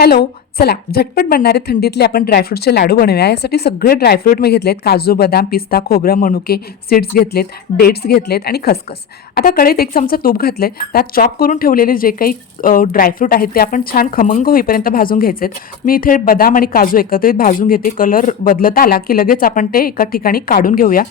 Hello. चला झटपट बनणारे थंडीतले आपण ड्रायफ्रूटचे लाडू बनवूया. यासाठी सगळे ड्रायफ्रूट मी घेतलेत. काजू, बदाम, पिस्ता, खोबरं, मनुके, सीड्स घेतलेत, डेट्स घेतलेत आणि खसखस. आता कढईत 1 चमचा तूप घातलंय. त्यात चॉप करून ठेवलेले जे काही ड्रायफ्रूट आहेत ते आपण छान खमंग होईपर्यंत भाजून घ्यायचे आहेत. मी इथे बदाम आणि काजू एकत्रित भाजून घेते. कलर बदलत आला की लगेच आपण ते एका ठिकाणी काढून घेऊया.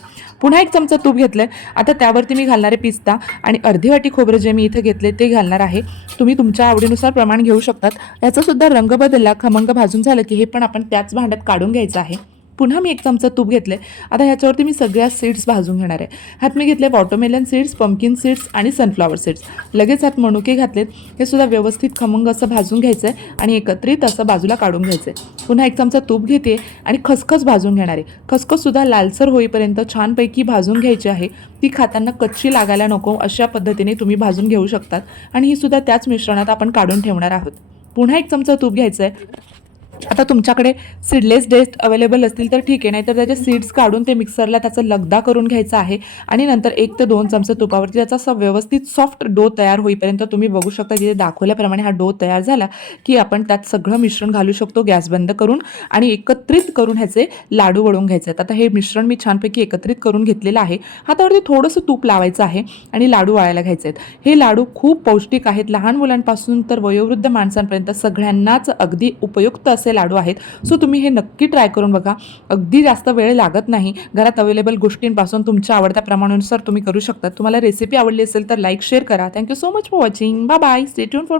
पुन्हा 1 चमचा तूप घेतलंय. आता त्यावरती मी घालणारे पिस्ता आणि अर्धी वाटी खोबरं जे मी इथे घेतले ते घालणार आहे. तुम्ही तुमच्या आवडीनुसार प्रमाण घेऊ शकतात. याचा सुद्धा रंग बदलला, खमंग भाजून झालं की हे पण आपण त्याच भांड्यात काढून घ्यायचं आहे. पुन्हा मी 1 चमचा तूप घेतले. आता ह्याच्यावरती मी सगळ्या सीड्स भाजून घेणार आहे. ह्यात मी घेतले वॉटरमेलन सीड्स, पंपकिन सीड्स आणि सनफ्लॉवर सीड्स. लगेच ह्यात मनुके घातलेत. हे सुद्धा व्यवस्थित खमंग असं भाजून घ्यायचं आहे आणि एकत्रित असं बाजूला काढून घ्यायचं आहे. पुन्हा 1 चमचा तूप घेते आणि खसखस भाजून घेणार आहे. खसखससुद्धा लालसर होईपर्यंत छानपैकी भाजून घ्यायची आहे. ती खाताना कच्ची लागायला नको अशा पद्धतीने तुम्ही भाजून घेऊ शकतात आणि ही सुद्धा त्याच मिश्रणात आपण काढून ठेवणार आहोत. पुन्हा 1 चमचा तूप घ्यायचं आहे. आता तुमच्याकडे सीडलेस डेट्स अवेलेबल असतील तर ठीक आहे, नाहीतर त्याचे सीड्स काढून ते मिक्सरला त्याचा लगदा करून घ्यायचा आहे आणि नंतर 1 ते 2 चमचे तुपावरती त्याचा असा व्यवस्थित सॉफ्ट डो तयार होईपर्यंत तुम्ही बघू शकता. जिथे दाखवल्याप्रमाणे हा डो तयार झाला की आपण त्यात सगळं मिश्रण घालू शकतो गॅस बंद करून आणि एकत्रित करून ह्याचे लाडू वळून घ्यायचे आहेत. आता हे मिश्रण मी छानपैकी एकत्रित करून घेतलेलं आहे. हातावरती थोडंसं तूप लावायचं आहे आणि लाडू वळायला घ्यायचे आहेत. हे लाडू खूप पौष्टिक आहेत. लहान मुलांपासून तर वयोवृद्ध माणसांपर्यंत सगळ्यांनाच अगदी उपयुक्त असे लाडू आहेत. सो तुम्ही हे नक्की ट्राय करून बघा. अगदी जास्त वेळ लागत नाही. घरात अवेलेबल गोष्टींपासून तुमच्या आवडत्या प्रमाणानुसार तुम्ही करू शकता. तुम्हाला रेसिपी आवडली असेल तर लाईक शेअर करा. Thank you so much for watching. Bye bye. Stay tune for